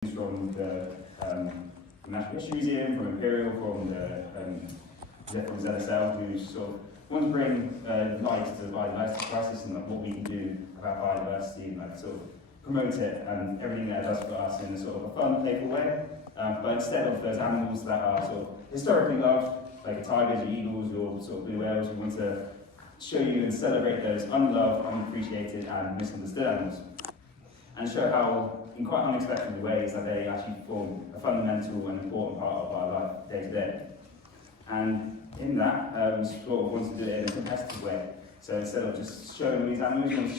from the National History Museum, from Imperial, from the ZSL, who sort of want to bring light to the biodiversity crisis and like, what we can do about biodiversity and like, sort of promote it and everything that it does for us in a sort of a fun, playful way. But instead of those animals that are sort of historically loved, like tigers or eagles or sort of blue whales, we want to show you and celebrate those unloved, unappreciated and misunderstood animals. And show how, in quite unexpected ways, that they actually form a fundamental and important part of our life day to day. And in that, we sort of want to do it in a competitive way. So instead of just showing these animals, we want to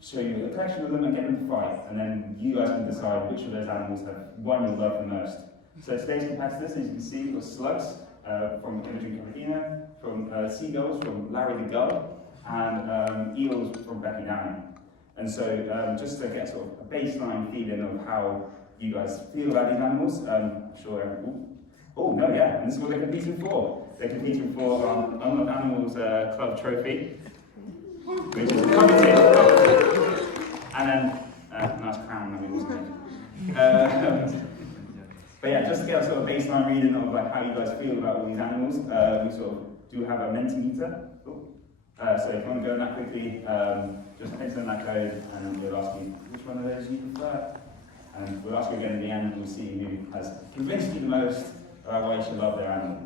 show you a collection of them and get them to fight. And then you guys can decide which of those animals have won your love the most. So today's competitors, as you can see, were Slugs from Imogen, Cavadino, from Seagulls from Larry the Gull, and Eels from Becky. And so just to get sort of a baseline feeling of how you guys feel about these animals, I'm sure everyone... Oh, no, yeah, and this is what they're competing for. They're competing for Unloved Animals Club trophy, which is coveted. And then, nice crown, I mean, wasn't it? But yeah, just to get a sort of baseline reading of like, how you guys feel about all these animals, we sort of do have a Mentimeter. So if you want to go on that quickly, just enter in that code and then we'll ask you which one of those you prefer. And we'll ask you again at the end and we'll see who has convinced you the most about why you should love their animal.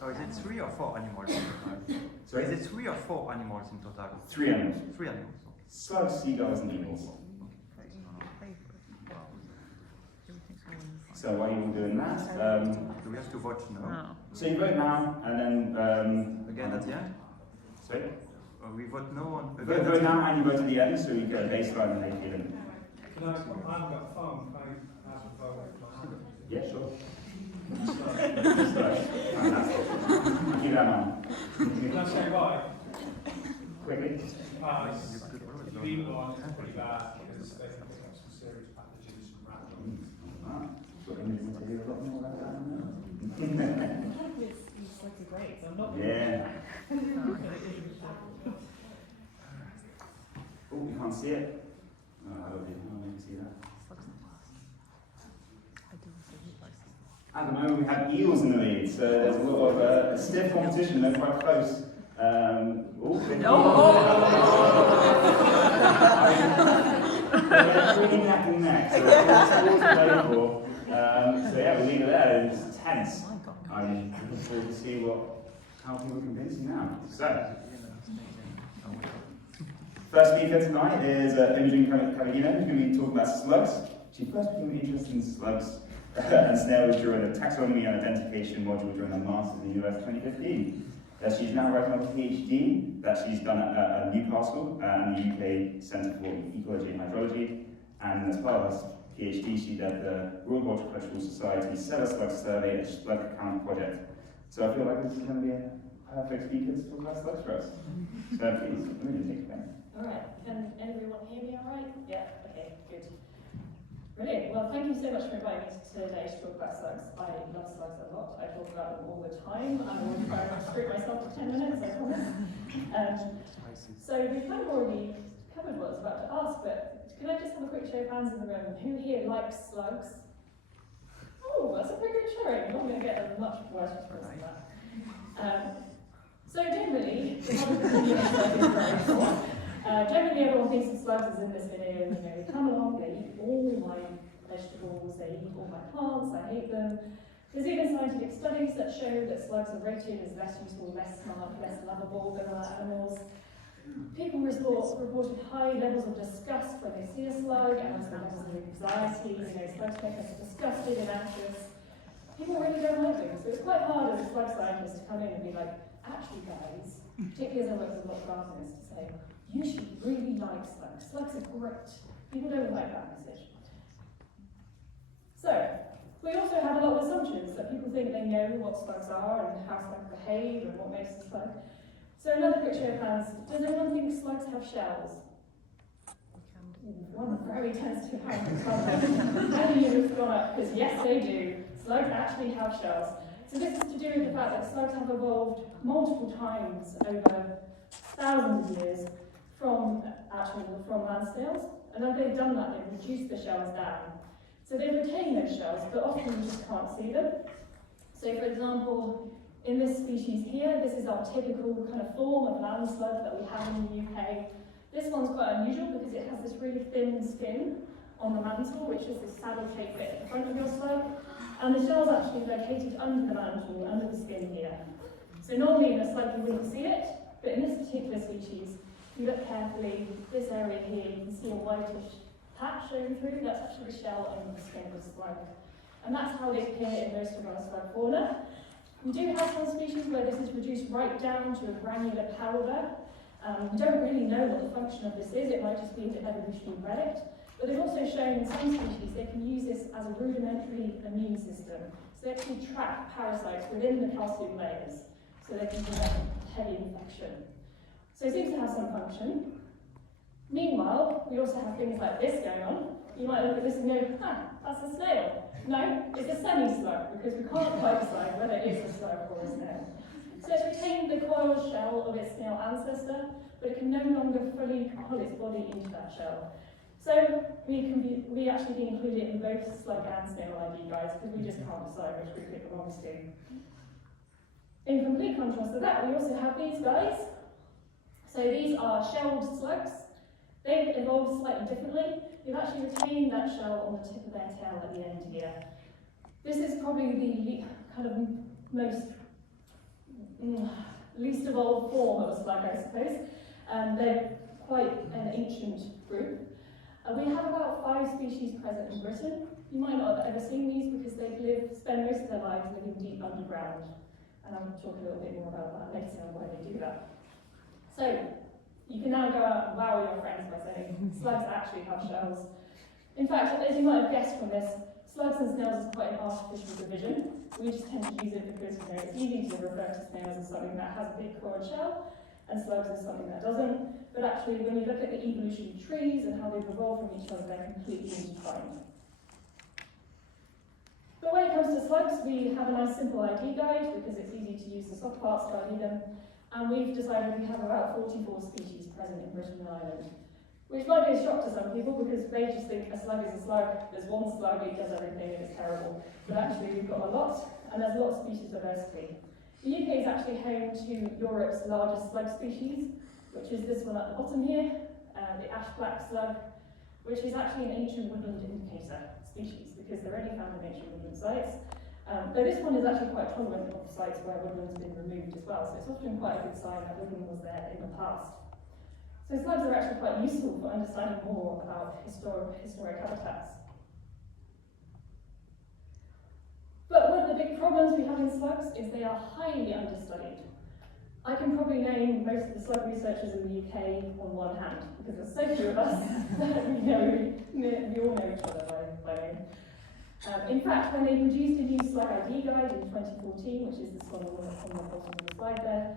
So is it 3 or 4 animals in total? Sorry? Is it 3 or 4 animals in total? 3 animals. 3 animals. Okay. Slugs, seagulls, and eels. So while you're all doing that, Do we have to vote now? so you vote now, and then Again at the end? sorry, We vote no on you again vote at the now and you vote at the end, so you get a baseline and how you feeling. Can I haven't got a phone, can I have a phone? Yeah, sure. Fantastic. I'll keep that in mind. Can I say why? Quickly. The people on it's pretty bad because they can pick up some serious pathogens from random. So Imogen will tell you a lot more about that now. It's like great, so I'm not Yeah. Oh, you can't see it? Oh, I don't think you can see that. At the moment we have Eels in the lead, so there's a lot of stiff competition, they're quite close. They're pretty neck and neck, so it's all to play for. So yeah, we'll leave it there, it's tense. I'm looking forward to see how people convince you now. So, first speaker tonight is Imogen Cavadino, who's going to be talking about slugs. She first became interested in slugs and snails during the taxonomy and identification module during her master's in the US 2015. She's now writing up a PhD that she's done at Newcastle and the UK Centre for Ecology and Hydrology. And as part of her PhD, she led the Royal Horticultural Society Cellar Slug Survey and Slug Account project. So I feel like this is going to be a perfect speaker to talk about slugs for us. So please, Imogen, take it back. Alright, can everyone hear me alright? Yeah, okay, good. Brilliant, well thank you so much for inviting me today to talk about slugs. I love slugs a lot, I talk about them all the time. I will try to restrict myself to 10 minutes, I promise. So we've kind of already covered what I was about to ask, but can I just have a quick show of hands in the room? Who here likes slugs? Oh, that's a pretty good showing. I'm not going to get a much worse response than that. So generally, generally everyone thinks of slugs as in this video, you know, they come along, they eat all my vegetables, they eat all my plants, I hate them. There's even scientific studies that show that slugs are rated as less useful, less smart, less lovable than other animals. People reported high levels of disgust when they see a slug, and also levels of anxiety, you know, slugs make us disgusted and anxious. People really don't like them, so it's quite hard as a slug scientist to come in and be like, actually guys, particularly as I work with a lot of gardeners, to say, you should really like slugs. Slugs are great. People don't like that message. So, we also have a lot of assumptions that people think they know what slugs are and how slugs behave and what makes a slug. So another quick show of hands. Does anyone think slugs have shells? one very tentative hand. How do you have gone up? Because yes, they do. Slugs actually have shells. So this is to do with the fact that slugs have evolved multiple times over thousands of years from land snails. And as they've done that, they've reduced the shells down. So they've retained those shells, but often you just can't see them. So for example, in this species here, this is our typical kind of form of land slug that we have in the UK. This one's quite unusual because it has this really thin skin on the mantle, which is this saddle-shaped bit at the front of your slug. And the shell's actually located under the mantle, under the skin here. So normally in a slug you wouldn't see it, but in this particular species, if you look carefully, this area here, you can see a whitish patch showing through. That's actually the shell under the skin of the slug. And that's how they appear in most of our slug fauna. We do have some species where this is reduced right down to a granular powder. We don't really know what the function of this is. It might just be an evolutionary relic. But they've also shown in some species they can use this as a rudimentary immune system. So they actually trap parasites within the calcium layers so they can prevent heavy infection. So it seems to have some function. Meanwhile, we also have things like this going on. You might look at this and go, that's a snail. No, it's a semi-slug, because we can't quite decide whether it is a slug or a snail. So it's retained the coiled shell of its snail ancestor, but it can no longer fully pull its body into that shell. So we actually be included in both slug and snail ID guides, because we just can't decide which group it belongs to. In complete contrast to that, we also have these guys. So these are shelled slugs. They've evolved slightly differently. They've actually retained that shell on the tip of their tail at the end here. This is probably the kind of most least evolved form of a slug, I suppose. They're quite an ancient group. We have about 5 species present in Britain. You might not have ever seen these because they spend most of their lives living deep underground. And I'll talk a little bit more about that later and why they do that. So, you can now go out and wow your friends by saying slugs actually have shells. In fact, as you might have guessed from this, slugs and snails is quite an artificial division. We just tend to use it because it's easy to refer to snails as something that has a big coiled shell, and slugs as something that doesn't. But actually, when you look at the evolutionary trees and how they've evolved from each other, they're completely intertwined. But when it comes to slugs, we have a nice simple ID guide because it's easy to use the soft parts to ID them. And we've decided we have about 44 species present in Britain and Ireland, which might be a shock to some people because they just think a slug is a slug, there's one slug, it does everything, and it's terrible. But actually we've got a lot, and there's a lot of species diversity. The UK is actually home to Europe's largest slug species, which is this one at the bottom here, the ash black slug, which is actually an ancient woodland indicator species because they're only found in ancient woodland sites. Though this one is actually quite tolerant of sites where woodland's been removed as well, so it's often quite a good sign that woodland was there in the past. So slugs are actually quite useful for understanding more about historic habitats. But one of the big problems we have in slugs is they are highly understudied. I can probably name most of the slug researchers in the UK on one hand, because there's so few of us that we all know each other by name. In fact, when they produced a new slug ID guide in 2014, which is this one on the bottom of the slide there,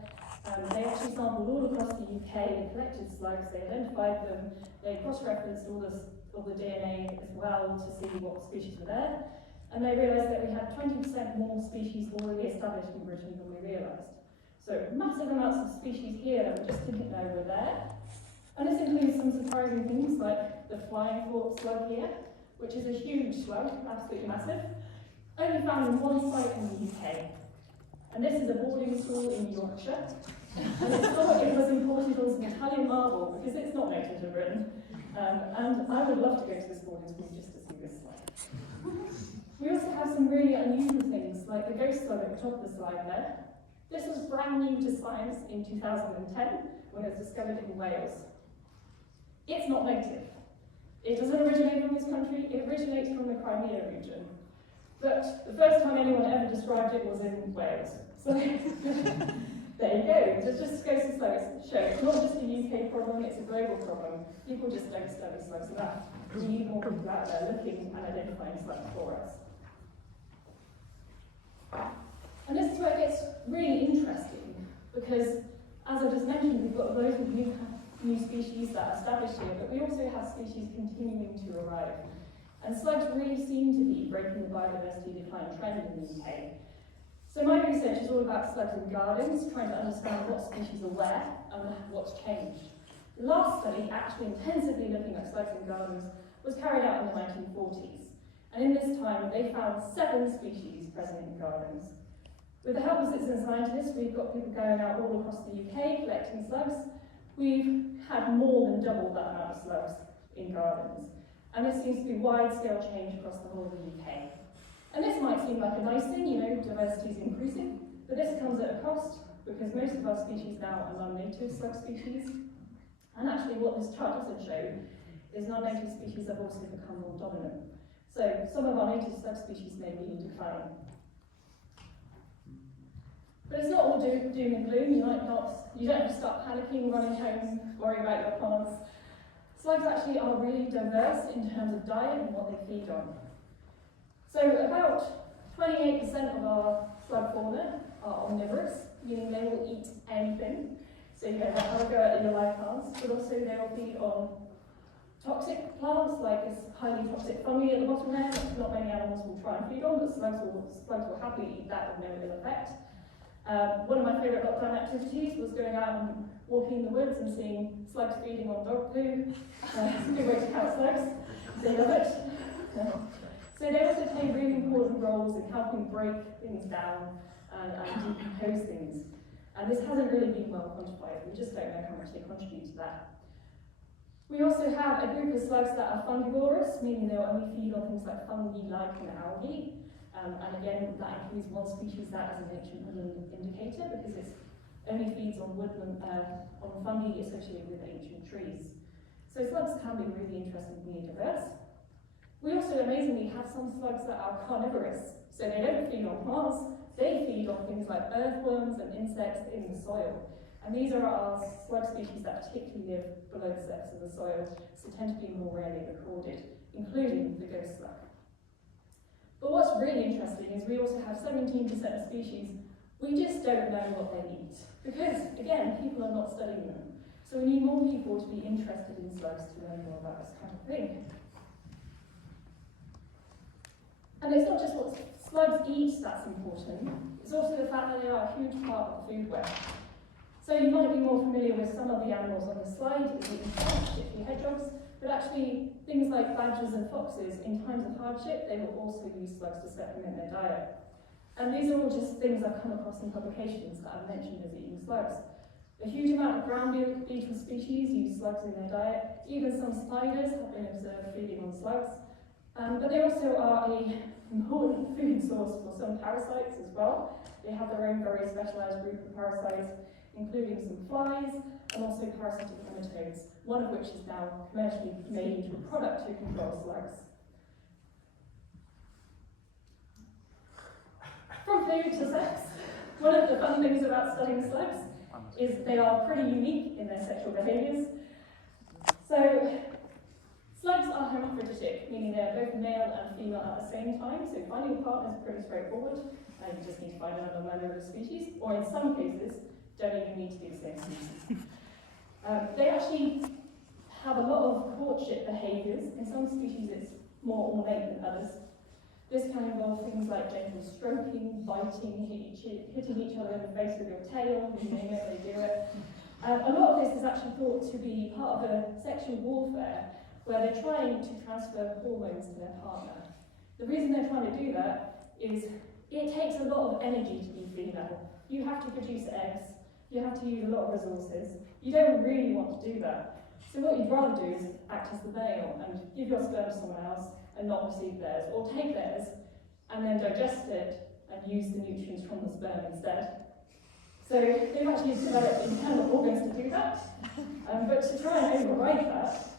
they actually sampled all across the UK and collected slugs, they identified them, they cross-referenced all the DNA as well to see what species were there, and they realised that we had 20% more species already established in Britain than we realised. So massive amounts of species here that we just didn't know were there. And this includes some surprising things like the flying fork slug here, which is a huge slug, absolutely massive, only found in one site in the UK. And this is a boarding school in Yorkshire. And it's thought it was imported on some Italian marble because it's not native to Britain. And I would love to go to this boarding school just to see this slide. We also have some really unusual things, like the ghost slug at the top of the slide there. This was brand new to science in 2010 when it was discovered in Wales. It's not native. It doesn't originate from this country, it originates from the Crimea region. But the first time anyone ever described it was in Wales. So there you go. It just goes to show it's not just a UK problem, it's a global problem. People just don't study slugs enough. We need more people out there looking and identifying slugs for us. And this is where it gets really interesting, because as I just mentioned, we've got loads of new new species that are established here, but we also have species continuing to arrive. And slugs really seem to be breaking the biodiversity decline trend in the UK. So my research is all about slugs in gardens, trying to understand what species are where and what's changed. The last study, actually intensively looking at slugs in gardens, was carried out in the 1940s. And in this time, they found 7 species present in gardens. With the help of citizen scientists, we've got people going out all across the UK collecting slugs. We've had more than double that amount of slugs in gardens. And this seems to be wide-scale change across the whole of the UK. And this might seem like a nice thing, you know, diversity is increasing, but this comes at a cost, because most of our species now are non-native slug species. And actually what this chart doesn't show is non-native species have also become more dominant. So some of our native slug species may be in decline. But it's not all doom and gloom. You don't have to start panicking, running home, worrying about your plants. Slugs actually are really diverse in terms of diet and what they feed on. So about 28% of our slug fauna are omnivorous, meaning they will eat anything. So you know, have a go at your live plants, but also they will feed on toxic plants, like this highly toxic fungi at the bottom there, that not many animals will try and feed on, but slugs will happily eat that with no ill effect. One of my favourite lockdown activities was going out and walking in the woods and seeing slugs feeding on dog poo. It's a good way to count slugs. They love it. So they also play really important roles in helping break things down and decompose things. And this hasn't really been well quantified. We just don't know how much they contribute to that. We also have a group of slugs that are fungivorous, meaning they'll only feed on things like fungi, lichen, and algae. And again, that includes one species that as an ancient woodland indicator, because it only feeds on woodland, on fungi associated with ancient trees. So slugs can be really interestingly diverse. We also amazingly have some slugs that are carnivorous. So they don't feed on plants, they feed on things like earthworms and insects in the soil. And these are our slug species that particularly live below the surface of the soil, so tend to be more rarely recorded, including the ghost slug. But what's really interesting is we also have 17% of species we just don't know what they eat. Because, again, people are not studying them. So we need more people to be interested in slugs to learn more about this kind of thing. And it's not just what slugs eat that's important, it's also the fact that they are a huge part of the food web. So you might be more familiar with some of the animals on the slide, particularly hedgehogs, but actually things like badgers and foxes, in times of hardship, they will also use slugs to supplement their diet. And these are all just things I've come across in publications that I've mentioned as eating slugs. A huge amount of ground beetle species use slugs in their diet. Even some spiders have been observed feeding on slugs. But they also are an important food source for some parasites as well. They have their own very specialised group of parasites, including some flies and also parasitic nematodes, one of which is now commercially made into a product to control slugs. From food to sex, one of the fun things about studying slugs is they are pretty unique in their sexual behaviours. So, slugs are hermaphroditic, meaning they are both male and female at the same time, so finding a partner is pretty straightforward, and you just need to find another member of the species, or in some cases, don't even need to be the same species. They actually have a lot of courtship behaviours. In some species it's more ornate than others. This can involve things like gentle stroking, biting, hitting each other in the face with your tail, you name it, they do it. A lot of this is actually thought to be part of a sexual warfare where they're trying to transfer hormones to their partner. The reason they're trying to do that is it takes a lot of energy to be female. You have to produce eggs, you have to use a lot of resources. You don't really want to do that. So what you'd rather do is act as the male and give your sperm to someone else and not receive theirs, or take theirs and then digest it and use the nutrients from the sperm instead. So they've actually developed internal organs to do that, but to try and override that,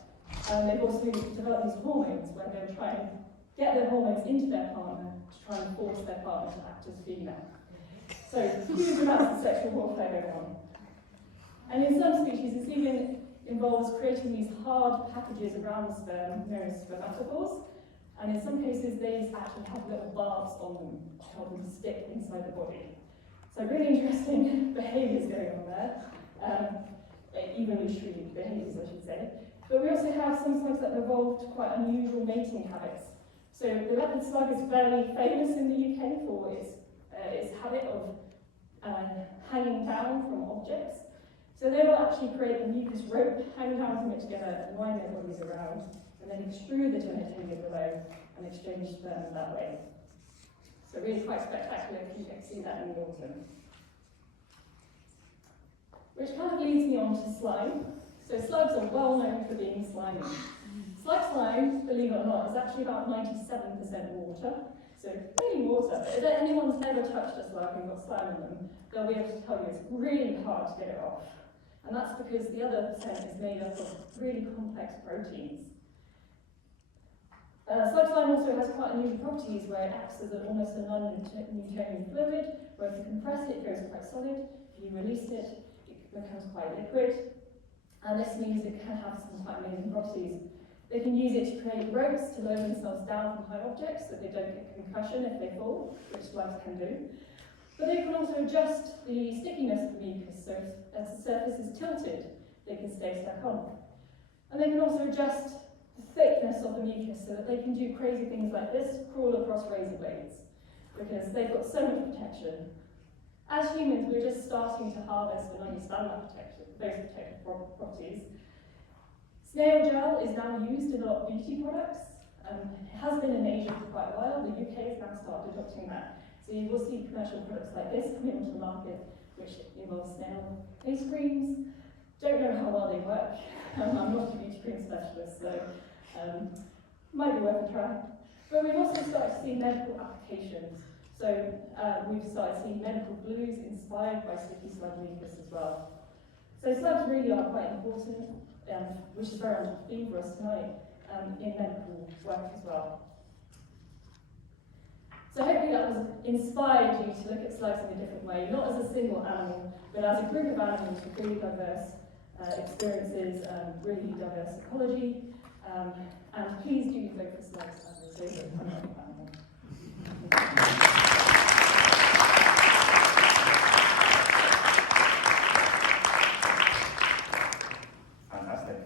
they've also developed these hormones where they'll try and get their hormones into their partner to try and force their partner to act as female. So huge amounts of sexual warfare going on. And in some species, this even involves creating these hard packages around the sperm known as spermatophores. And in some cases, these actually have little barbs on them to help them stick inside the body. So really interesting behaviours going on there. evolutionary behaviours, I should say. But we also have some slugs that have evolved quite unusual mating habits. So the leopard slug is fairly famous in the UK for its habit of hanging down from objects. So they will actually create a mucus rope, hang down from it together and wind their bodies around, and then extrude the genitalia below and exchange sperm that way. So really quite spectacular if you can see that in the autumn. Which kind of leads me on to slime. So slugs are well known for being slimy. Slug slime, believe it or not, is actually about 97% water. So mainly water, but if anyone's ever touched a slug and got slime in them, they'll be able to tell you it's really hard to get it off. And that's because the other percent is made up of really complex proteins. Slug slime also has quite unusual properties where it acts as almost a non-Newtonian fluid, where if you compress it, it goes quite solid. If you release it, it becomes quite liquid. And this means it can have some quite amazing properties. They can use it to create ropes to lower themselves down from high objects so they don't get concussion if they fall, which slugs can do. But they can also adjust the stickiness of the mucus, so as the surface is tilted, they can stay stuck on. And they can also adjust the thickness of the mucus so that they can do crazy things like this, crawl across razor blades, because they've got so much protection. As humans, we're just starting to harvest and understand that protection, those protective properties. Snail gel is now used in a lot of beauty products. It has been in Asia for quite a while. The UK has now started adopting that. So you will see commercial products like this coming onto the market, which involve snail face creams. Don't know how well they work. I'm not a beauty cream specialist, so might be worth a try. But we've also started to see medical applications. So we've started seeing medical glues inspired by sticky slug mucus as well. So slugs really are quite important, which is very on theme for us tonight, in medical work as well. So hopefully that has inspired you to look at slugs in a different way, not as a single animal, but as a group of animals with really diverse experiences, really diverse ecology. And please do vote for slugs as a favourite animal. Fantastic.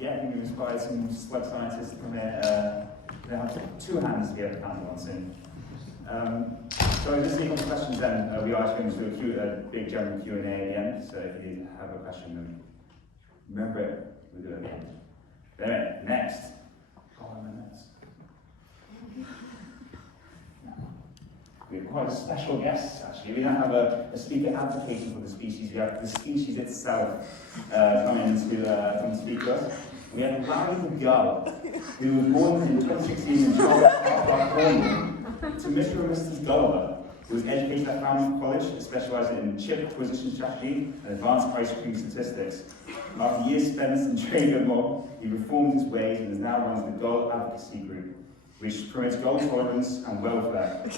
Yeah, I think we've inspired some slug scientists to come here. They have two hands here at the panel on soon. So just any questions then, we are actually going to do a big general Q&A at the end, so if you have a question, then remember it, we'll do it at the end. Then, next. Oh, I'm next. We have quite a special guest, actually. We don't have a speaker advocating for the species, we have the species itself coming to come speak to us. We have Larry the Gull, who was born in 2016 in Charlotte, Cornwall, to Mr. and Mrs. Gulliver, who was educated at Falmouth College, specialising in chip acquisition strategy and advanced ice cream statistics. After years spent in training at Mob, he reformed his ways and is now runs the Gull Advocacy Group, which promotes gull tolerance and welfare.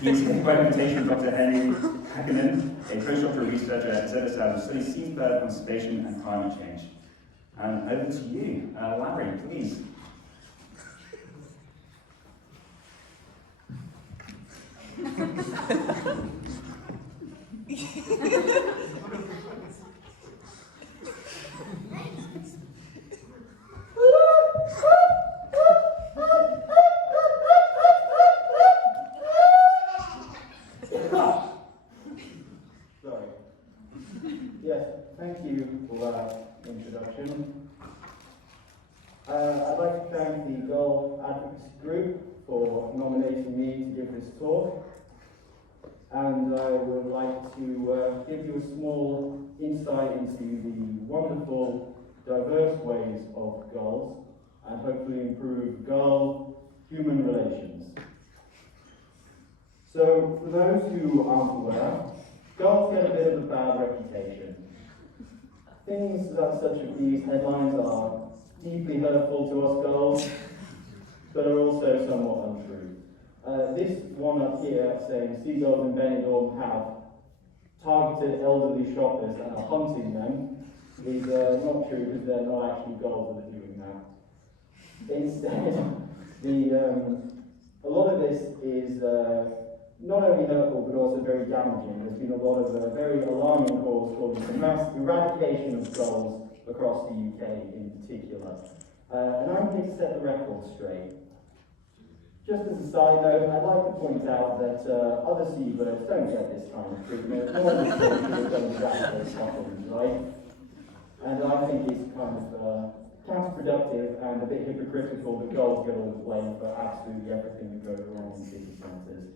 He is headed by invitation of Dr. Henry Hakkinen, a postdoctoral researcher at ZSL who studies seabird conservation and climate change. And over to you, Larry, please. Sorry. Yes, thank you for that introduction. I'd like to thank the Gull Advocacy Group for nominating me to give this talk. And I would like to give you a small insight into the wonderful, diverse ways of gulls and hopefully improve gull-human relations. So, for those who aren't aware, gulls get a bit of a bad reputation. Things such as these headlines are deeply hurtful to us gulls, but are also somewhat untrue. This one up here saying seagulls in Benidorm have targeted elderly shoppers and are hunting them is not true because they're not actually gulls that are doing that. Instead, a lot of this is not only hurtful but also very damaging. There's been a lot of very alarming calls for the mass eradication of gulls across the UK in particular. And I'm here to set the record straight. Just as a side note, I'd like to point out that other seabirds don't get this kind of treatment. No one is saying that they don't eradicate Scotland, right? And I think it's kind of counterproductive and a bit hypocritical that gulls get all the blame for absolutely everything that goes wrong in city centres.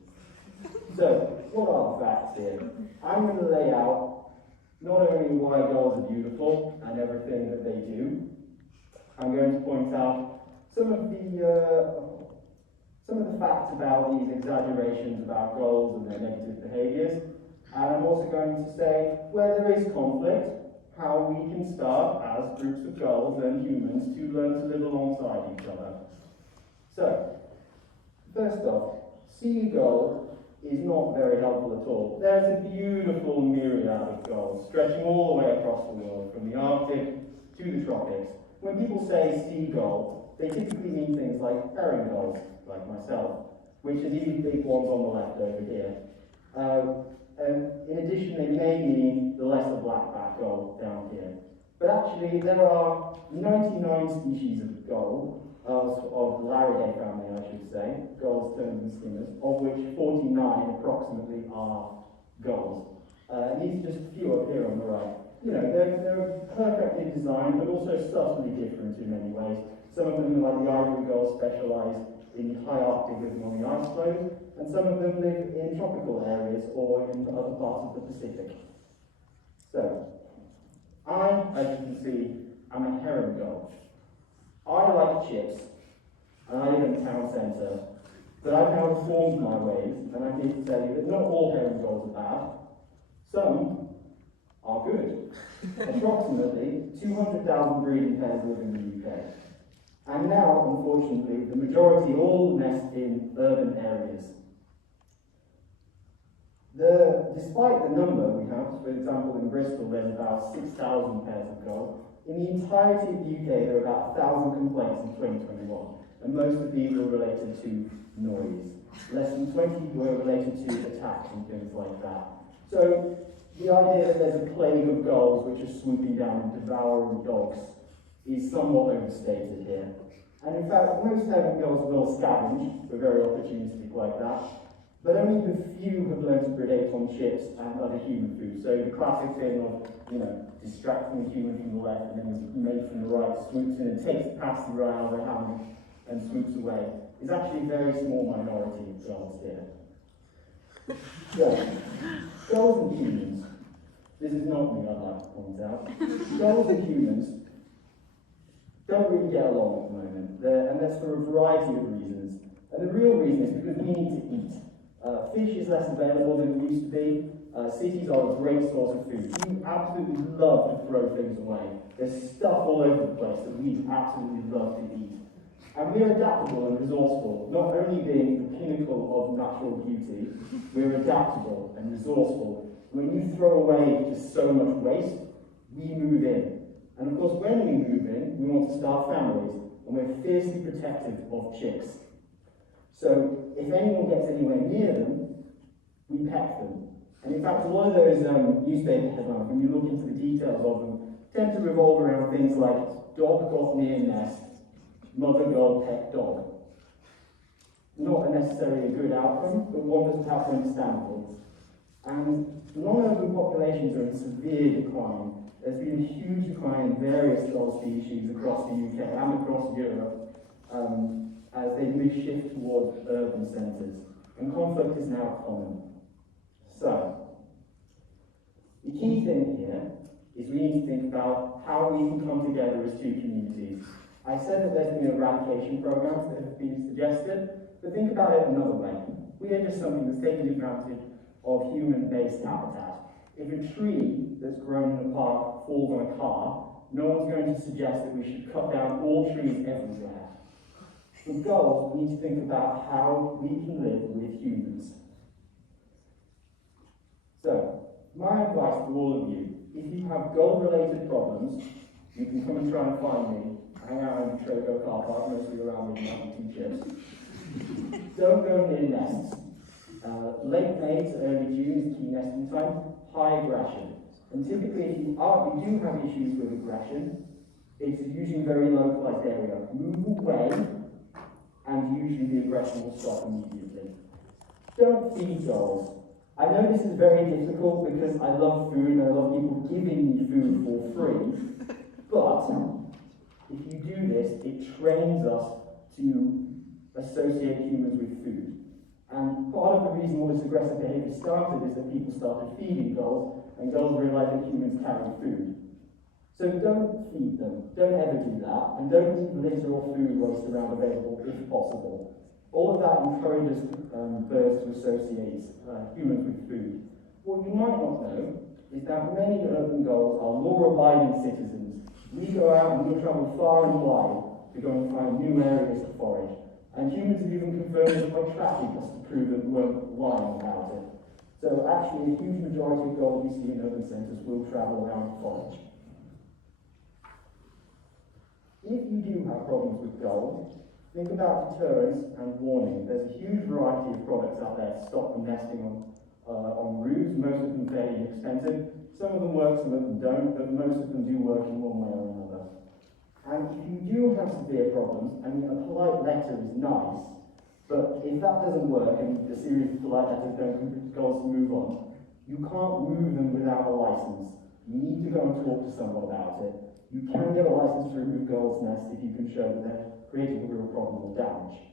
So, what are the facts here? I'm going to lay out not only why gulls are beautiful and everything that they do, I'm going to point out some of the facts about these exaggerations about gulls and their negative behaviours, and I'm also going to say where there is conflict, how we can start as groups of gulls and humans to learn to live alongside each other. So, first off, seagull is not very helpful at all. There's a beautiful myriad of gulls stretching all the way across the world, from the Arctic to the tropics. When people say seagull, they typically mean things like herring gulls, like myself, which are these big ones on the left over here. And in addition, they may mean the lesser blackback gull down here. But actually, there are 99 species of gull, of Laridae family, I should say, gulls, terns and skimmers, of which 49 approximately are gulls. These are just a few up here on the right. You know, they're perfectly designed, but also subtly different in many ways. Some of them, like the ivory gull, specialise in the high Arctic living on the ice floes, and some of them live in tropical areas or in other parts of the Pacific. So, I, as you can see, am a herring gull. I like chips, and I live in the town centre, but I've now reformed my ways, and I'm here to tell you that not all herring gulls are bad. Some are good. Approximately 200,000 breeding pairs live in the UK. And now, unfortunately, the majority all nest in urban areas. Despite the number we have, for example, in Bristol there's about 6,000 pairs of gulls. In the entirety of the UK there are about 1,000 complaints in 2021, and most of these were related to noise. Less than 20 were related to attacks and things like that. So the idea that there's a plague of gulls which are swooping down and devouring dogs is somewhat overstated here. And in fact, most herring gulls will scavenge, we're very opportunistic like that, but only a few have learned to predate on chips and other human food. So the classic thing of, distracting the human from the left and then the mate from the right swoops in and takes the pasty right out of their hand and swoops away, is actually a very small minority of gulls here. So, gulls and humans. This is not me, I'd like to point out. Gulls and humans don't really get along at the moment, and that's for a variety of reasons. And the real reason is because we need to eat. Fish is less available than it used to be. Cities are a great source of food. We absolutely love to throw things away. There's stuff all over the place that we absolutely love to eat. And we're adaptable and resourceful, not only being the pinnacle of natural beauty, we're adaptable and resourceful. When you throw away just so much waste, we move in. And of course, when we move in, we want to start families, and we're fiercely protective of chicks. So, if anyone gets anywhere near them, we pet them. And in fact, a lot of those newspaper headlines, when you look into the details of them, tend to revolve around things like dog got near nest, mother gull pet dog. Not necessarily a good outcome, but one that's perhaps understandable. And non-urban populations are in severe decline. There's been a huge decline in various gull species across the UK and across Europe as they shift towards urban centres. And conflict is now common. So, the key thing here is we need to think about how we can come together as two communities. I said that there's been eradication programs that have been suggested, but think about it another way. We are just something that's taking advantage of human-based habitat. If a tree that's grown in a park falls on a car, no one's going to suggest that we should cut down all trees everywhere. For gulls, we need to think about how we can live with humans. So, my advice to all of you, if you have gull-related problems, you can come and try and find me. Hang out in the Trogo car park, mostly around with mountain chips. Don't go near nests. Late May to early June is key nesting time, high aggression. And typically, if you do have issues with aggression, it's usually very localized area. Move away, and usually the aggression will stop immediately. Don't feed gulls. I know this is very difficult because I love food and I love people giving me food for free, but if you do this, it trains us to associate humans with food. And part of the reason all this aggressive behavior started is that people started feeding gulls, and gulls realized that humans carry food. So don't feed them, don't ever do that, and don't leave litter or food waste around available if possible. All of that encourages birds to associate humans with food. What you might not know is that many urban gulls are law-abiding citizens. We go out and we travel far and wide to go and find new areas to forage. And humans have even confirmed this by tracking us to prove that we weren't lying about it. So actually, a huge majority of gulls we see in urban centres will travel around to forage. If you do have problems with gulls, think about deterrence and warning. There's a huge variety of products out there to stop them nesting on roofs, most of them fairly inexpensive. Some of them work, some of them don't, but most of them do work in one way or another. And if you do have severe problems, I mean, a polite letter is nice, but if that doesn't work and the series of polite letters don't convince gulls to move on, you can't move them without a license. You need to go and talk to someone about it. You can get a license to remove gulls' nests if you can show that they're creating a real problem or damage.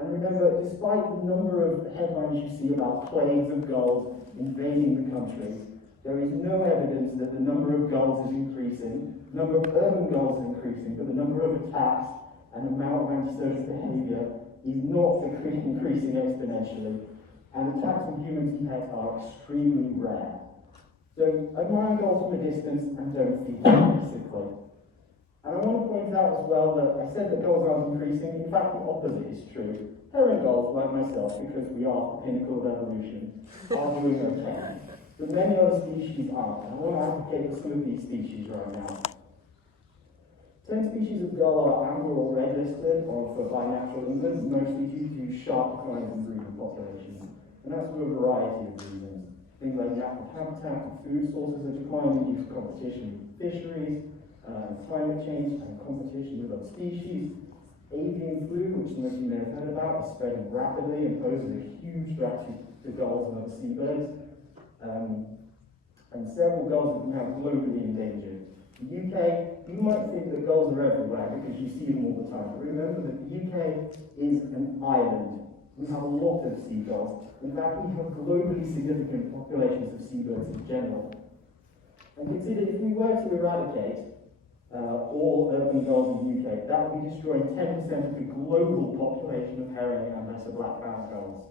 And remember, despite the number of headlines you see about plagues of gulls invading the country, there is no evidence that the number of gulls is increasing, the number of urban gulls is increasing, but the number of attacks and the amount of antisocial behaviour is not increasing exponentially, and attacks on humans and pets are extremely rare. So admire gulls from a distance and don't feed them, basically. And I want to point out as well that I said that gulls aren't increasing. In fact, the opposite is true. Herring gulls, like myself, because we are the pinnacle of evolution, are doing okay. But many other species aren't, and I want to advocate for some of these species right now. 10 species of gull are amber or red listed by Natural England, mostly due to sharp declines in breeding populations. And that's for a variety of reasons. Things like natural habitat and food sources are declining due to competition with fisheries, climate change and competition with other species. Avian flu, which most of you may have heard about, is spreading rapidly and poses a huge threat to gulls and other seabirds. And several gulls have become globally endangered. The UK, you might think that gulls are everywhere because you see them all the time, but remember that the UK is an island. We have a lot of seagulls. In fact, we have globally significant populations of seabirds in general. And consider if we were to eradicate all urban gulls in the UK, that would be destroying 10% of the global population of herring and lesser black-crowned gulls.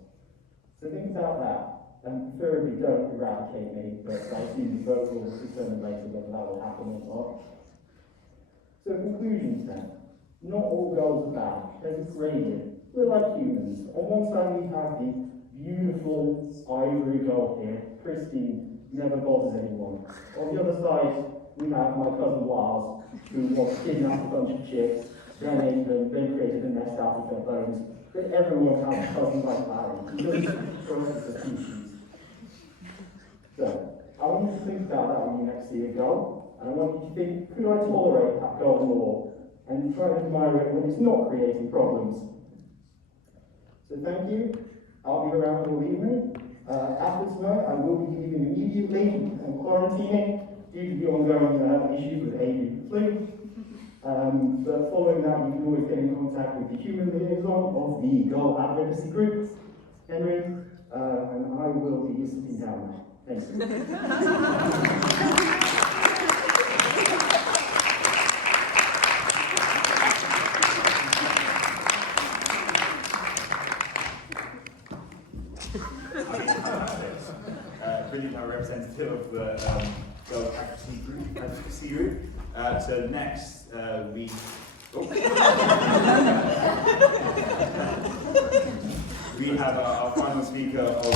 So think about that. And preferably don't eradicate me, but I assume the vote will determine later whether that will happen or not. So conclusions then. Not all gulls are bad. There's a gradient. We're like humans. On one side we have the beautiful ivory gull here, pristine, never bothers anyone. On the other side, we have my cousin Lars, who wants to kidnap a bunch of chicks, then ate them, then created a nest out of their bones. But everyone has a cousin like Larry. He doesn't process the species. So, I want you to think about that when you next see a gull, and I want you to think, could I tolerate that gull more? And try to admire it when it's not creating problems. So thank you. I'll be around all evening. After tonight, I will be leaving immediately and quarantining due to the ongoing issues with avian flu. But following that, you can always get in contact with the human liaison of the Gull Advocacy Group, Henry, and I will be sitting down now. Thank you. Brilliant, our representative of the Gull Advocacy Group. So next, we have our final speaker of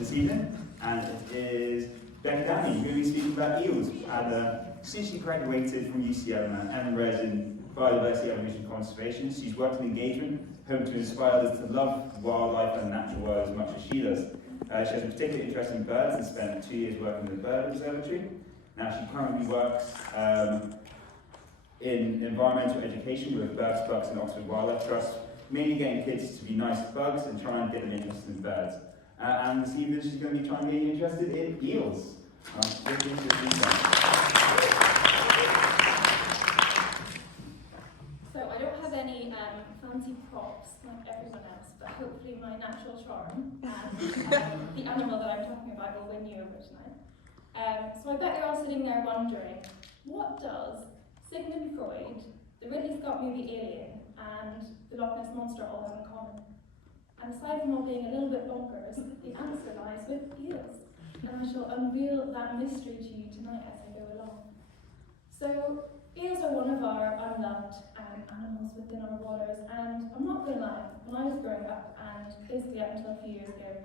this evening, and it is Becky, who will be speaking about eels. And since she graduated from UCL and read in biodiversity, evolution, conservation. She's worked in engagement, home to inspire others to love wildlife and the natural world as much as she does. She has a particular interest in birds and spent 2 years working in the bird observatory. Now she currently works in environmental education with Birds, Bugs and Oxford Wildlife Trust, mainly getting kids to be nice to bugs and try and get them interested in birds. And this evening she's going to be trying to get you interested in eels. So I don't have any fancy props like everyone else, but hopefully my natural charm and the animal that I'm talking about will win you over tonight. So I bet you're all sitting there wondering, what does Sigmund Freud, the Ridley Scott movie Alien, and the Loch Ness Monster all have in common? And aside from all being a little bit bonkers, the answer lies with eels. And I shall unveil that mystery to you tonight as I go along. So, eels are one of our unloved animals within our waters, and I'm not going to lie, when I was growing up, and basically up until a few years ago,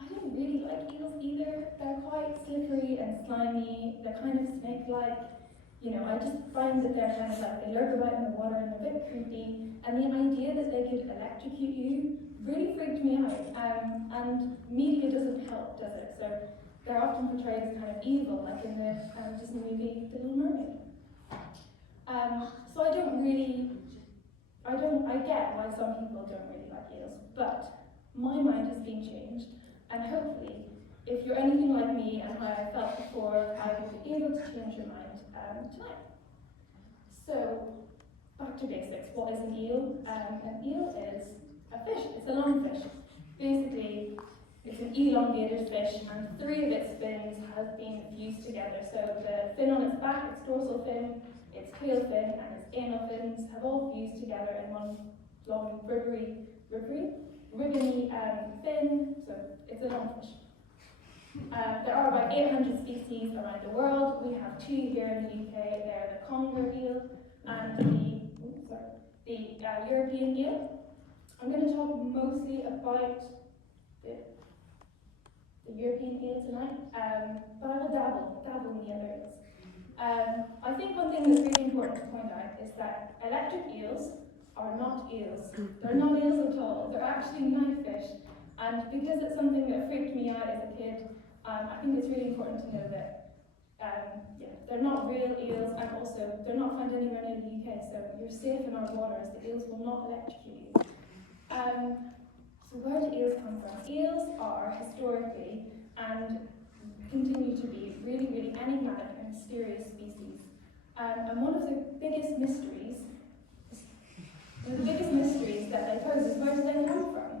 I didn't really like eels either. They're quite slippery and slimy, they're kind of snake-like. You know, I just find that they're kind of like, they lurk about in the water and they're a bit creepy, and the idea that they could electrocute you really freaked me out, and media doesn't help, does it? So they're often portrayed as kind of evil, like in the Disney movie The Little Mermaid. So I get why some people don't really like eels, but my mind has been changed, and hopefully, if you're anything like me and how I felt before, I will be able to change your mind tonight. So, back to basics. What is an eel? An eel is a fish. It's a lungfish. Basically, it's an elongated fish, and 3 of its fins have been fused together. So the fin on its back, its dorsal fin, its tail fin, and its anal fins have all fused together in one long ribbony fin. So it's a lungfish. There are about 800 species around the world. We have 2 here in the UK. They're the conger eel and the European eel. I'm going to talk mostly about the European eel tonight, but I will dabble in the other eels. I think one thing that's really important to point out is that electric eels are not eels. They're not eels at all. They're actually knifefish. And because it's something that freaked me out as a kid, I think it's really important to know that they're not real eels, and also they're not found anywhere near the UK, so you're safe in our waters. The eels will not electrocute you. So where do eels come from? Eels are historically and continue to be really, really enigmatic and mysterious species. And one of the biggest mysteries that they pose is, where do they come from?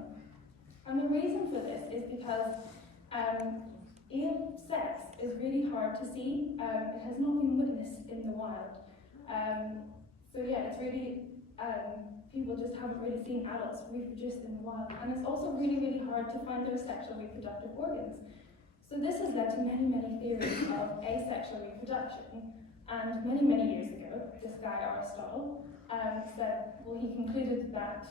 And the reason for this is because eel sex is really hard to see. It has not been witnessed in the wild. So yeah, it's really, people just haven't really seen adults reproduce in the wild. And it's also really, really hard to find their sexual reproductive organs. So this has led to many, many theories of asexual reproduction. And many, many years ago, this guy Aristotle said, well, he concluded that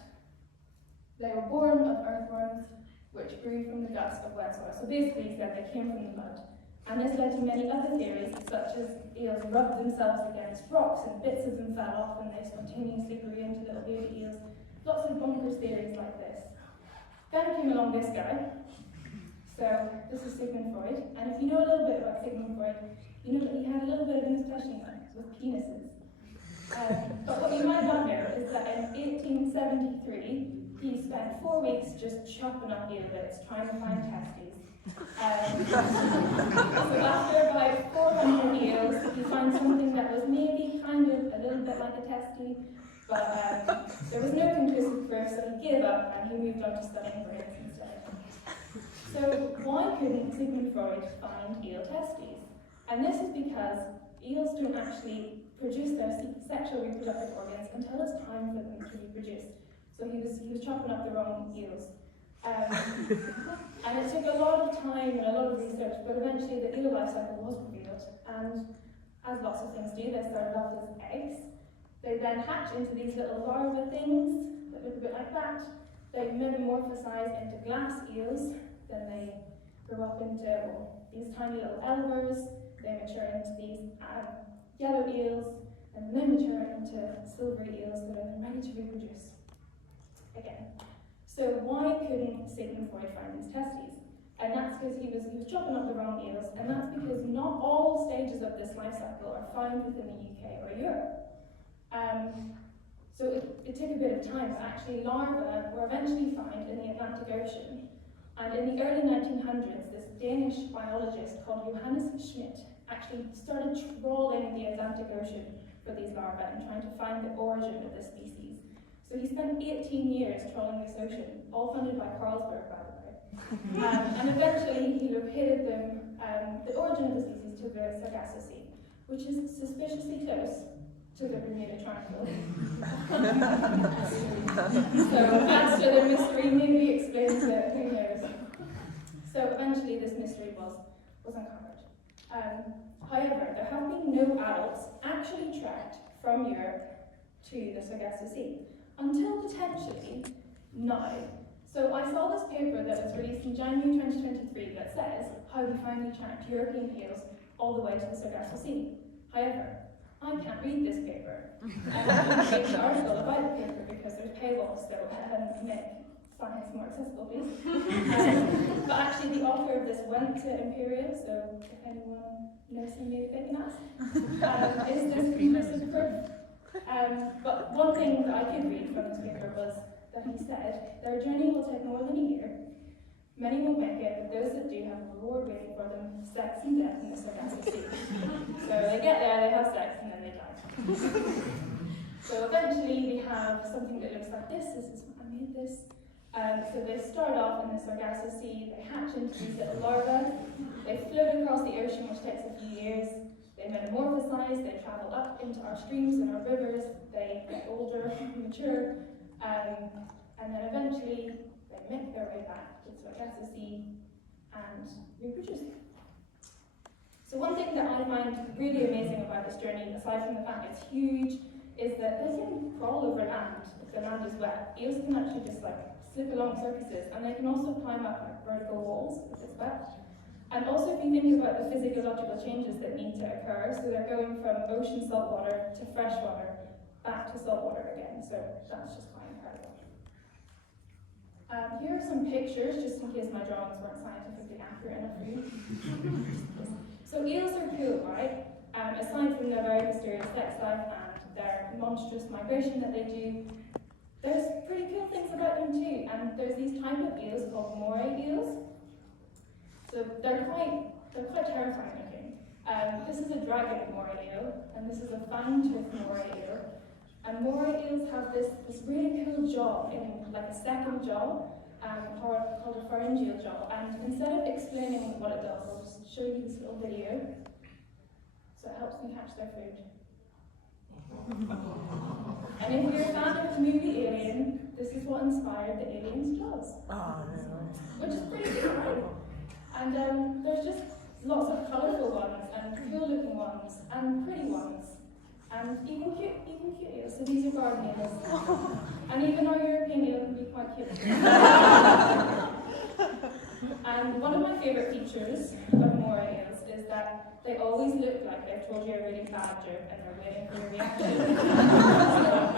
they were born of earthworms, which grew from the dust of wet soil. So basically he said they came from the mud. And this led to many other theories, such as eels rubbed themselves against rocks and bits of them fell off and they spontaneously grew into little baby eels. Lots of bonkers theories like this. Then came along this guy. So this is Sigmund Freud. And if you know a little bit about Sigmund Freud, you know that he had a little bit of an obsession with penises. But what you might not know is that in 1873, he spent 4 weeks just chopping up eel bits, trying to find testes. So after about 400 eels, he found something that was maybe kind of a little bit like a testy, but there was no conclusive proof, so he gave up and he moved on to studying brains instead. So why couldn't Sigmund Freud find eel testes? And this is because eels don't actually produce their sexual reproductive organs until it's time for them to reproduce. So he was chopping up the wrong eels. And it took a lot of time and a lot of research, but eventually the eel life cycle was revealed. And as lots of things do, they started off as eggs. They then hatch into these little larva things that look a bit like that. They metamorphosize into glass eels. Then they grow up into these tiny little elvers. They mature into these yellow eels. and then mature into silvery eels that are ready to reproduce again. So why couldn't Sigmund Freud find these testes? And that's because he was chopping up the wrong eels, and that's because not all stages of this life cycle are found within the UK or Europe. So it took a bit of time, but actually larvae were eventually found in the Atlantic Ocean. And in the early 1900s, this Danish biologist called Johannes Schmidt actually started trawling the Atlantic Ocean for these larvae and trying to find the origin of this species. So he spent 18 years trawling this ocean, all funded by Carlsberg, by the way. And eventually he located them, the origin of the species, to the Sargasso Sea, which is suspiciously close to the Bermuda Triangle. So adds to the mystery, maybe explains it, who knows. So eventually this mystery was uncovered. However, there have been no adults actually tracked from Europe to the Sargasso Sea, until potentially now. So I saw this paper that was released in January 2023 that says how we finally tracked European eels all the way to the Sargasso Sea. However, I can't read this paper. I have to read an article about the paper because there's paywalls, so make science more accessible, please. But actually the author of this went to Imperial, so if anyone knows somebody that they can ask. Is this conclusive proof? But one thing that I could read from this paper was that he said, their journey will take more than a year. Many will make it, but those that do have a reward waiting for them, sex and death in the Sargasso Sea. So they get there, they have sex, and then they die. So eventually we have something that looks like this. This is I made this. So they start off in the Sargasso Sea, they hatch into these little larvae, they float across the ocean, which takes a few years, they metamorphosize, they travel up into our streams and our rivers, they get older, mature, and then eventually they make their way back to the Sargasso Sea and reproduce. So one thing that I find really amazing about this journey, aside from the fact it's huge, is that they can crawl over land if the land is wet. Eels can actually just slip along surfaces, and they can also climb up vertical walls if it's wet. And also if you think about the physiological changes that need to occur, so they're going from ocean saltwater to freshwater, back to saltwater again, so that's just quite incredible. Here are some pictures, just in case my drawings weren't scientifically accurate enough for you. So eels are cool, right? Aside from their very mysterious sex life and their monstrous migration that they do, there's pretty cool things about them too. And there's these type of eels called moray eels. So they're quite terrifying looking. This is a dragon moray eel, and this is a fang-toothed moray eel. And moray eels have this really cool jaw, in like a second jaw, called a pharyngeal jaw. And instead of explaining what it does, I'll just show you this little video. So it helps them catch their food. And if you're a fan of the movie Alien, this is what inspired the alien's jaws. Which is pretty cool, right? And there's just lots of colourful ones, and cool-looking ones, and pretty ones, and even cute eels. So these are garden eels. And even our European eel can be quite cute. And one of my favourite features of moray eels is that they always look like they've told you a really bad joke and they're waiting for your reaction.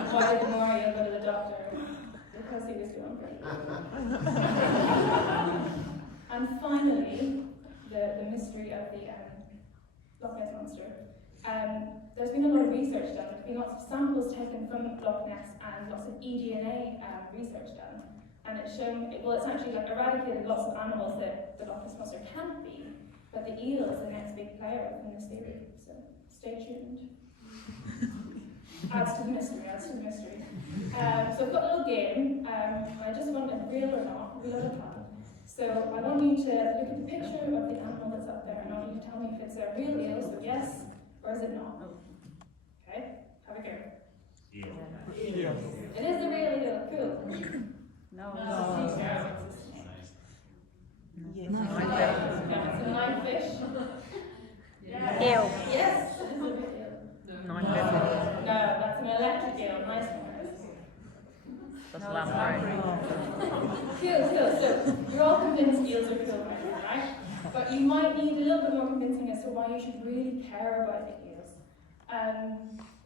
So why did the moray eel go to the doctor? Because he was doing pretty good. And finally, the mystery of the Loch Ness Monster. There's been a lot of research done. There's been lots of samples taken from Loch Ness and lots of eDNA research done. And it's shown, it's actually eradicated lots of animals that the Loch Ness Monster can't be. But the eel is the next big player in this theory. So stay tuned. Adds to the mystery. So I've got a little game. I just want it real or not, real or not. So I want you to look at the picture of the animal that's up there, and I want you to tell me if it's a real eel, so yes, or is it not? Okay, have a go. Eel. It is a real eel, cool. No. It's a knife fish. Eel. Yes, it is a real eel. Knife No, that's an electric eel, nice one. That's lamprey. Cool. So you're all convinced eels are cool right now, right? But you might need a little bit more convincing as to why you should really care about the eels.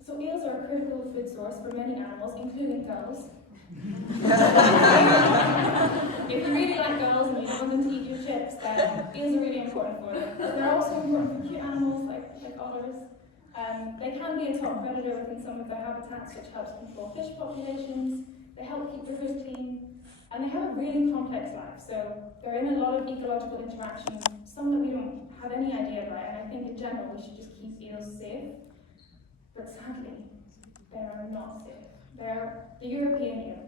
So eels are a critical food source for many animals, including gulls. If you really like gulls and you don't want them to eat your chips, then eels are really important for them. They're also important for cute animals like otters. They can be a top predator within some of their habitats, which helps control fish populations. They help keep rivers clean, and they have a really complex life. So they're in a lot of ecological interactions, some that we don't have any idea about, and I think in general we should just keep eels safe. But sadly, they are not safe. The European eel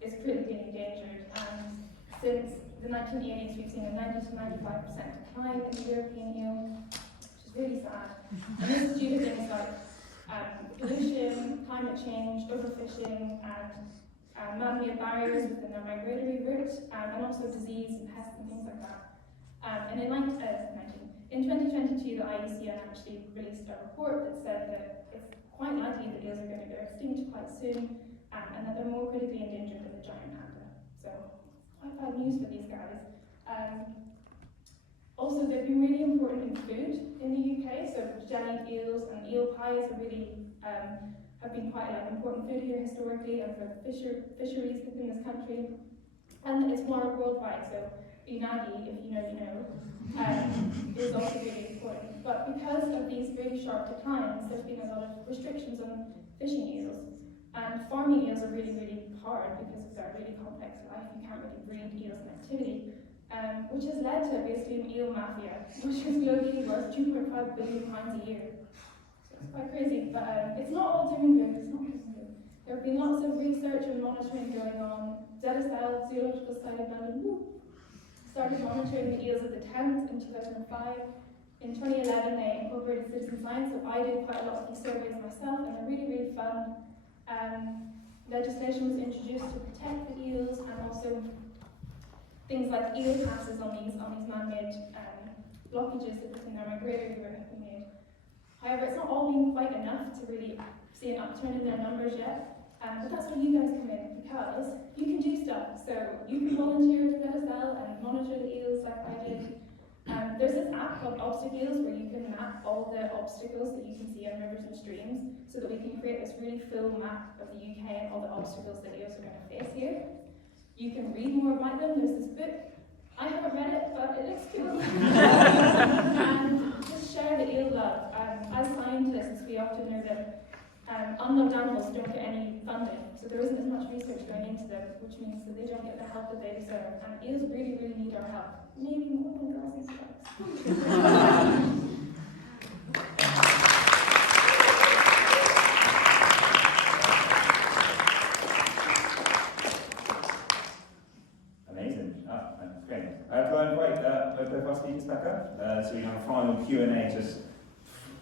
is critically endangered, and since the 1980s we've seen a 90 to 95% decline in the European eel, which is really sad. And this is due to things like pollution, climate change, overfishing, and man-made barriers within their migratory route, and also disease and pests and things like that. And in 2022, the IUCN actually released a report that said that it's quite likely that eels are going to go extinct quite soon, and that they're more critically endangered than the giant panda. So, quite bad news for these guys. Also, they've been really important in food in the UK, so jellied eels and eel pies are really have been quite important food here historically, and for fisheries within this country. And it's more worldwide, so unagi, if you know, you know, is also really important. But because of these really sharp declines, there's been a lot of restrictions on fishing eels. And farming eels are really, really hard because of their really complex life. You can't really breed eels in activity, which has led to basically an eel mafia, which is globally worth £2.5 billion a year. So it's quite crazy, but it's not all doom and gloom. It's not doom and gloom. There have been lots of research and monitoring going on. ZSL, Zoological Society of London, started monitoring the eels of the Thames in 2005. In 2011, they incorporated citizen science, so I did quite a lot of these surveys myself, and they're really, really fun. Legislation was introduced to protect the eels, and also things like eel passes on these man-made blockages that within their migratory route have been made. However, it's not all been quite enough to really see an upturn in their numbers yet. But that's where you guys come in, because you can do stuff. So you can volunteer with ZSL and monitor the eels like I did. There's this app called Obstacles where you can map all the obstacles that you can see on rivers and streams, so that we can create this really full map of the UK and all the obstacles that eels are going to face here. You can read more about them. There's this book. I haven't read it, but it looks cool. And just share the eel love. As scientists, we often know that unloved animals don't get any funding, so there isn't as much research going into them, which means that they don't get the help that they deserve. And eels really, really need our help. Maybe more than girls and slugs. Amazing. That's great. Can I invite both of our speakers back up? So we have a final Q&A, just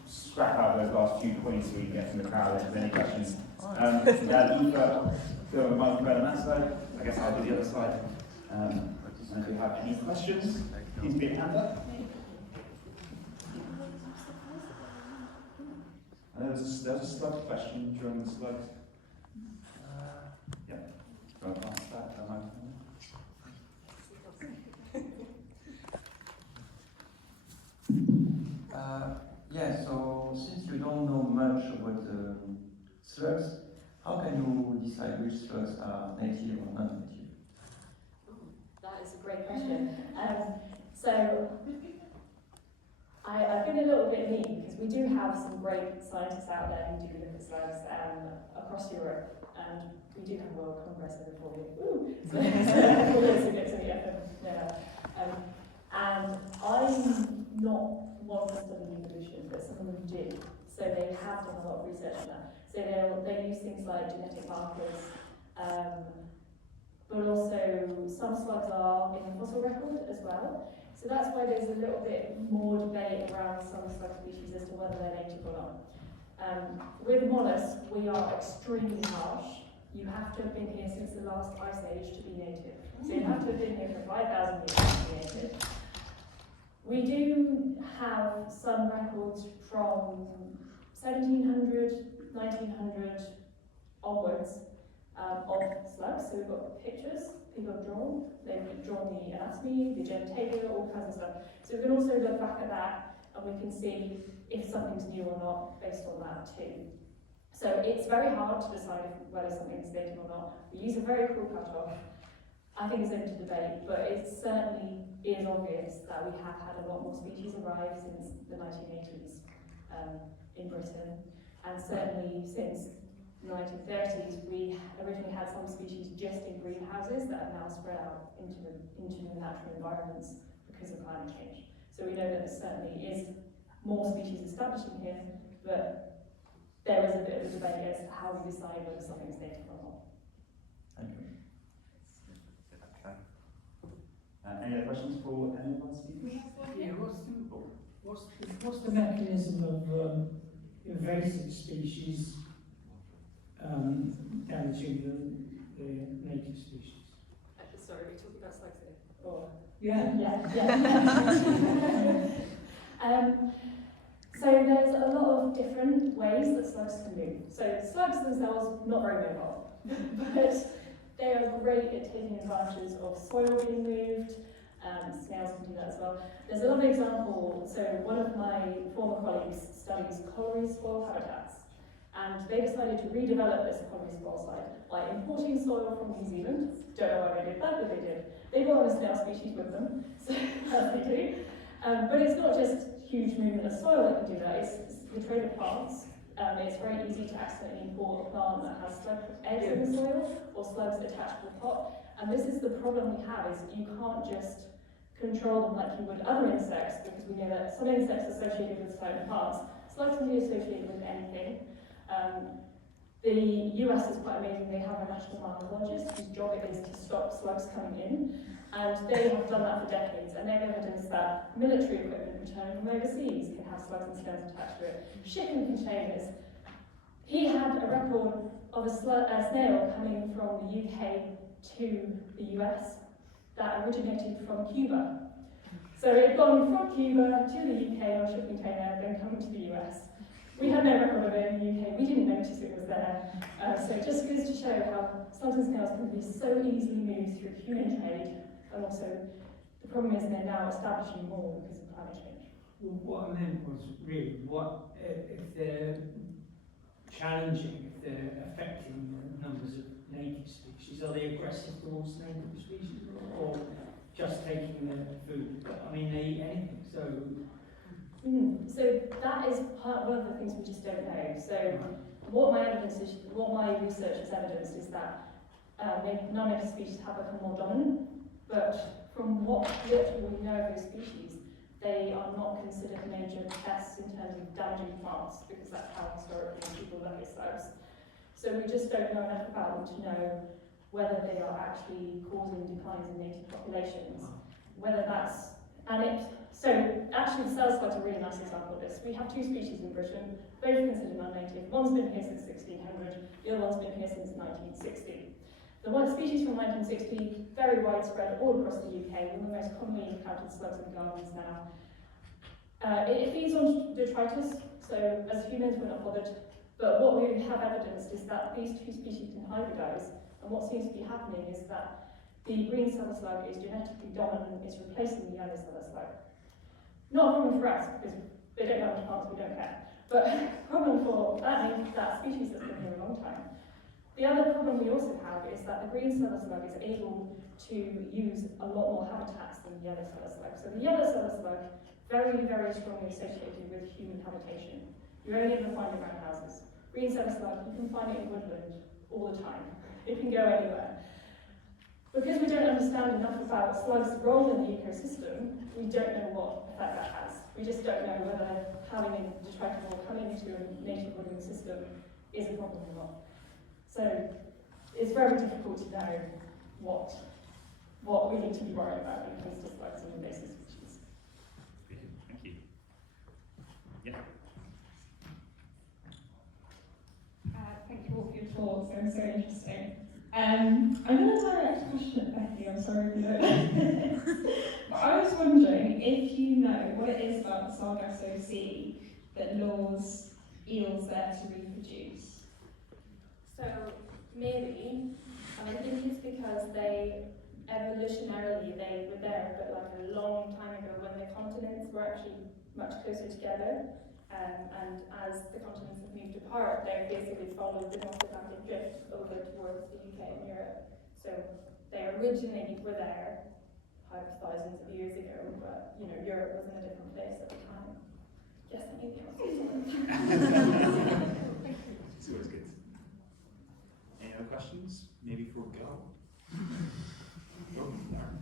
scrap out those last few points so we can get from the crowd if there's any questions. Eva, go a microphone on that side. I guess I'll do the other side. And if you have any questions, please be a hand up. And there was a slug question during the slugs. Yeah. Go and pass that microphone. Yeah, so since you don't know much about slugs, how can you decide which slugs are native or non-native? That is a great question. So I've been a little bit mean because we do have some great scientists out there who do look at slugs across Europe, and we do have a World Congress every 4 years. Woo! So it's a good to meet up. And I'm not one to study evolution, but some of them do. So they have done a lot of research on that. So they use things like genetic markers, but also some slugs are in the fossil record as well. So that's why there's a little bit more debate around some slug species as to whether they're native or not. With mollusks, we are extremely harsh. You have to have been here since the last ice age to be native. So you have to have been here for 5,000 years to be native. We do have some records from 1700, 1900 onwards of slugs. So we've got pictures people have drawn. They've drawn the anatomy, the genitalia, all kinds of stuff. So we can also look back at that and we can see if something's new or not based on that too. So it's very hard to decide whether something is native or not. We use a very cruel cut-off. I think it's open to debate, but it certainly is obvious that we have had a lot more species arrive since the 1980s in Britain, and certainly since the 1930s we originally had some species just in greenhouses that have now spread out into the natural environments because of climate change. So we know that there certainly is more species establishing here, but there is a bit of a debate as to how we decide whether something is native or not. Thank you. Any other questions for any of our speakers? Yeah, what's the mechanism of invasive species damaging the native species? Sorry, are we talking about slugs here? Or Yeah. So there's a lot of different ways that slugs can move. So slugs themselves, not very mobile, but they are great at taking advantage of soil being moved. Snails can do that as well. There's a lovely example. So one of my former colleagues studies colliery spoil habitats, and they decided to redevelop this colliery spoil site by importing soil from New Zealand. Don't know why they did that, but they did. They brought a snail species with them, so as they do. But it's not just huge movement of soil that can do that, it's the trade of plants. It's very easy to accidentally import a plant that has slug eggs in the soil or slugs attached to the pot. And this is the problem we have, is you can't just control them like you would other insects, because we know that some insects are associated with certain plants. Slugs can be associated with anything. The US is quite amazing. They have a national mycologist whose job it is to stop slugs coming in, and they have done that for decades, and they have evidence that military equipment returning from overseas can have slugs and snails attached to it. Shipping containers. He had a record of a snail coming from the UK to the US that originated from Cuba. So it had gone from Cuba to the UK on a shipping container, then coming to the US. We had no record of it in the UK, we didn't notice it was there. So it just goes to show how slugs and snails can be so easily moved through human trade, and also the problem is they're now establishing more because of climate change. Well, what I meant was really, what if they're challenging, if they're affecting the numbers of native species, are they aggressive towards native species or just taking their food? I mean, they eat anything, so... So that is one of the things we just don't know. So what my research has evidenced is that non-native species have become more dominant, but from what little we know of those species, they are not considered major pests in terms of damaging plants, because that's how historically people look at slugs. So we just don't know enough about them to know whether they are actually causing declines in native populations, whether that's, so actually the cell slug's a really nice example of this. We have two species in Britain, both considered non-native. One's been here since 1600, the other one's been here since 1960. The one species from 1960, very widespread all across the UK, one of the most commonly encountered slugs in gardens now. It feeds on detritus, so as humans we're not bothered, but what we have evidenced is that these two species can hybridize, and what seems to be happening is that the green cellar slug is genetically dominant, is replacing the yellow cellar slug. Not a problem for us, because they don't know plants, we don't care, but a problem for that species that's been here a long time. The other problem we also have is that the green cellar slug is able to use a lot more habitats than the yellow cellar slug. So the yellow cellar slug, very, very strongly associated with human habitation. You only ever find it around houses. Green cellar slug, you can find it in woodland all the time. It can go anywhere. Because we don't understand enough about slugs' role in the ecosystem, we don't know what effect that has. We just don't know whether having a detritus coming into a native woodland system is a problem or not. So it's very difficult to know what we need to be worried about when it comes to slugs and invasive species. Thank you. Yeah. Thank you all for your talks, they were so interesting. I'm going to direct a question at Becky, I'm sorry if you don't know. But I was wondering if you know what it is about the Sargasso Sea that lures eels there to reproduce. So maybe, I think it's because they evolutionarily they were there, but like a long time ago when the continents were actually much closer together, And as the continents have moved apart, they've basically followed the North Atlantic drift over towards the UK and Europe. So they originally were there thousands of years ago, but you know, Europe was in a different place at the time. Yes, anything else? It's always good. Any other questions? Maybe for Gal? Go, Darren.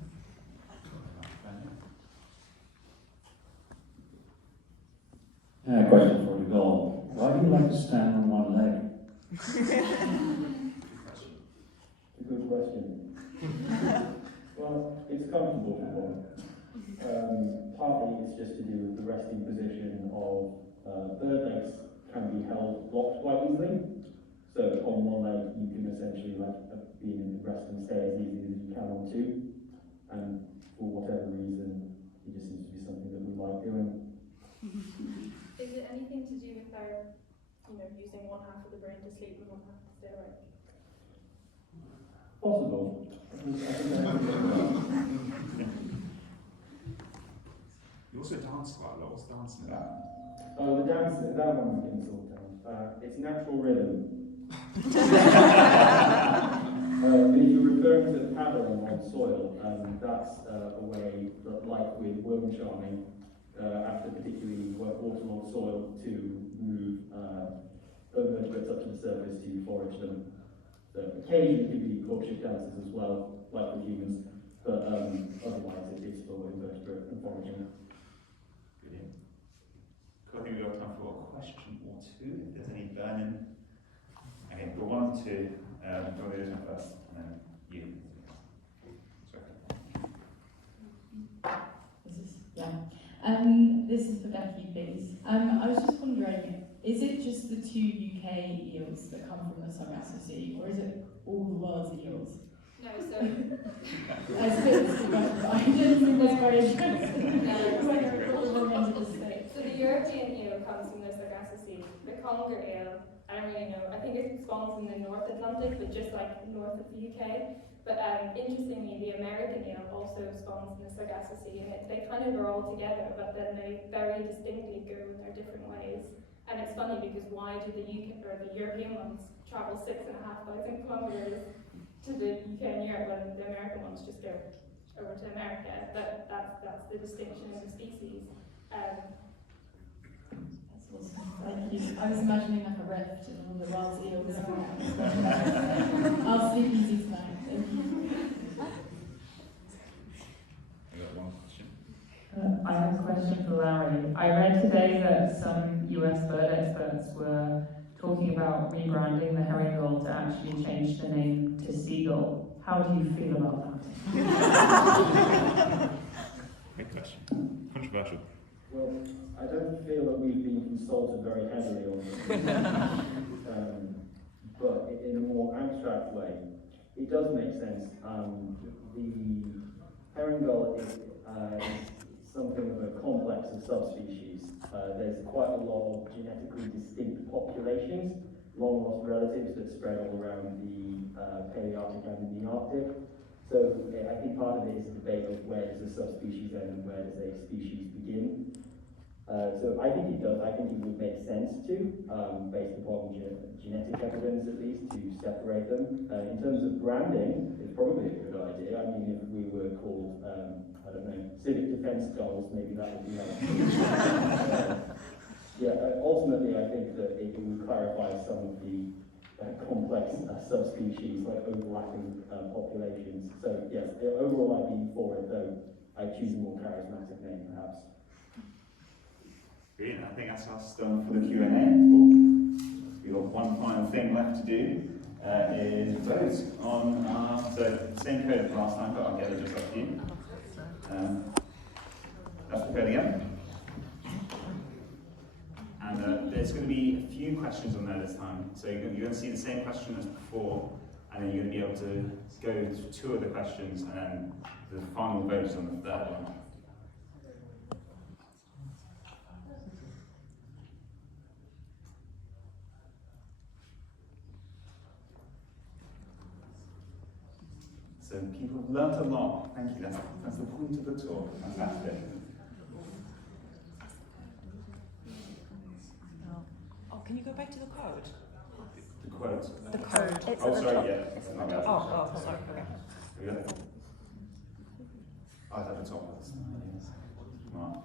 Question for the goal. Why do you like to stand on one leg? A good question. Well, it's comfortable for one. Partly it's just to do with the resting position of bird legs can be held blocked quite easily. So on one leg you can essentially be in rest and stay as easily as you can on two. And for whatever reason, it just seems to be something that we like doing. Is it anything to do with our, using one half of the brain to sleep and one half to stay awake? Possible. You also dance quite a lot. What's dancing about? Oh, the dance, that one we can sort out. It's natural rhythm. But if you're referring to paddling on soil, that's a way that, like with worm charming, after particularly waterlogged soil, to move vertebrates up to the surface to forage them. So occasionally people do courtship dances as well, like with humans, but otherwise it is for invertebrate and foraging. Brilliant. Cool, I think we've got time for a question or two, if there's any burning. Okay, we'll go on to this one first, and then you. Sorry. This is for Becky, please. I was just wondering, is it just the 2 UK eels that come from the Sargasso Sea, or is it all the world's eels? No, so... I suppose it's but I didn't think that's very interesting. So the European eel comes from the Sargasso Sea. The conger eel, I don't really know, I think it spawns in the North Atlantic, but just like north of the UK. But interestingly, the American eel also spawns in the Sargasso Sea, and they kind of are all together, but then they very distinctly go in their different ways. And it's funny because why do the UK or the European ones travel 6,500 kilometers to the UK and Europe when the American ones just go over to America? But that's the distinction of the species. That's awesome. Thank you. I was imagining like a rift and all the world's eels around. I'll sleep easy tonight. Thank you. We've got one question. I have a question for Larry. I read today that some US bird experts were talking about rebranding the herring gull to actually change the name to Seagull. How do you feel about that? Good question. Controversial. Well, I don't feel that we've been consulted very heavily on this. But in a more abstract way, it does make sense. The herring gull is something of a complex of subspecies. There's quite a lot of genetically distinct populations, long lost relatives that spread all around the Palearctic and the Arctic. So I think part of it is a debate of where does a subspecies end and where does a species begin. So I think it does. I think it would make sense to, based upon genetic evidence at least, to separate them. In terms of branding, it's probably a good idea. I mean, if we were called, I don't know, civic defence goals, maybe that would be helpful. Ultimately I think that it would clarify some of the complex subspecies, like overlapping populations. So yes, overall I'd be for it, though I'd choose a more charismatic name perhaps. Brilliant. I think that's us done for the Q&A. We've got one final thing left to do, is vote on our, so same code as last time, but I'll get it just up to you. That's the code again. And there's going to be a few questions on there this time. So you're going to see the same question as before, and then you're going to be able to go to 2 of the questions, and then the final vote is on the 3rd one. So people have learnt a lot. Thank you. That's the point of the talk. Fantastic. quote. The code. It's Oh, at the sorry, top. yeah. My bad. Oh, sorry. Okay. Here we go. Oh, it's at the top. Right.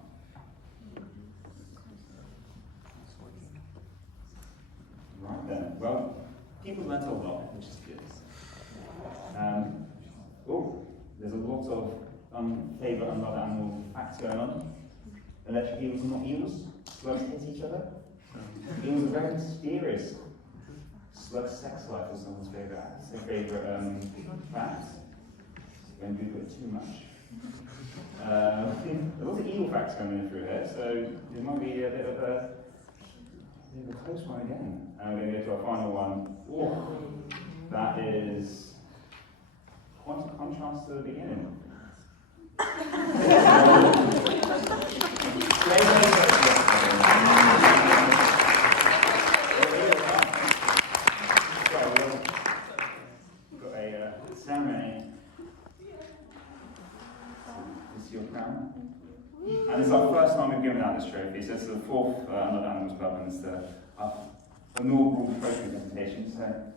Right then. Well, people learnt a lot, which is good. There's a lot of favourite unloved animal facts going on. Electric eels are not eels. Slugs hit each other. Eels are very mysterious. Slug's sex life was someone's favourite fact. Don't Google it too much. There's a lot of eel facts coming through here, so it might be a bit of a close one again. And we're going to go to our final one. That is quite a contrast to the beginning. We've got a ceremony. This is your crown. And this is our first time we've given out this trophy, so it's the fourth Unloved Animals Club, and it's the inaugural trophy presentation. So.